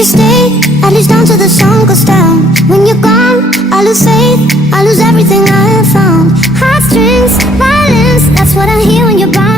you stay, at least down till the sun goes down. When you're gone, I lose faith, I lose everything I have found. Heartstrings, violence, that's what I hear when you're by